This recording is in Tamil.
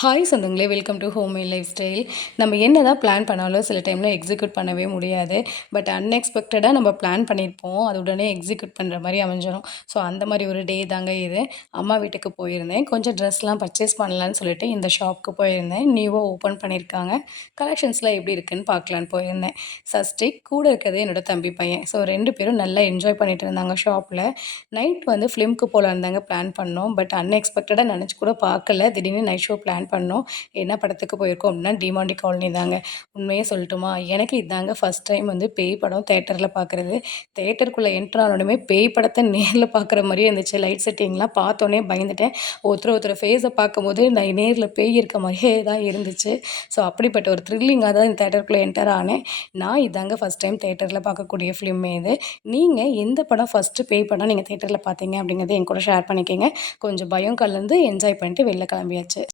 ஹாய் சொந்தங்களே, welcome to home made life style. நம்ம என்ன தான் பிளான் பண்ணாலும் சில டைமில் எக்ஸிக்யூட் பண்ணவே முடியாது. பட் அன்எக்ஸ்பெக்டடாக நம்ம பிளான் பண்ணியிருப்போம். அது உடனே எக்ஸிக்யூட் பண்ணுற மாதிரி அமைஞ்சிரும். ஸோ அந்த மாதிரி ஒரு டே தாங்க இது. அம்மா வீட்டுக்கு போயிருந்தேன். கொஞ்சம் ட்ரெஸ்லாம் பர்ச்சேஸ் பண்ணலான்னு சொல்லிட்டு இந்த ஷாப்புக்கு போயிருந்தேன். நியூவாக ஓப்பன் பண்ணியிருக்காங்க. கலெக்ஷன்ஸ்லாம் எப்படி இருக்குன்னு பார்க்கலான்னு போயிருந்தேன். சஸ்டிக் கூட இருக்கிறது என்னோட தம்பி பையன். ஸோ 2 பேரும் நல்லா என்ஜாய் பண்ணிட்டு இருந்தாங்க ஷாப்பில். நைட் வந்து ஃபிலிம்க்கு போகலான்னு தாங்க பிளான் பண்ணோம். பட் அன்எக்ஸ்பெக்டடாக நினச்சி கூட பார்க்கல. திடீர்னு நைட் ஷோ பிளான் பண்ணோம். என்ன படத்துக்கு போயிருக்கோம் அப்படின்னா டிமாண்டி காலனி தாங்க. உண்மையே சொல்லட்டுமா, எனக்கு இதாங்க ஃபஸ்ட் டைம் வந்து பேய் படம் தேட்டரில் பார்க்குறது. தேட்டருக்குள்ளே என்ட்ரு ஆனோடனே பேய் படத்தை நேரில் பார்க்குற மாதிரியே இருந்துச்சு. லைட் செட்டிங்லாம் பார்த்தோன்னே பயந்துட்டேன். ஒருத்தர் ஃபேஸை பார்க்கும்போது நான் நேரில் பேய் இருக்க மாதிரியே தான் இருந்துச்சு. ஸோ அப்படிப்பட்ட ஒரு த்ரில்லிங்காக தான் இந்த தேட்டருக்குள்ளே என்டர் ஆனேன். நான் இதாங்க ஃபஸ்ட் டைம் தேட்டரில் பார்க்கக்கூடிய ஃபிலிமே இது. நீங்கள் எந்த படம் ஃபஸ்ட்டு பேய் படம் நீங்கள் தேட்டரில் பார்த்தீங்க அப்படிங்கிறத என் கூட ஷேர் பண்ணிக்கங்க. கொஞ்சம் பயம் கலந்து என்ஜாய் பண்ணிட்டு வெளில கிளம்பியாச்சு.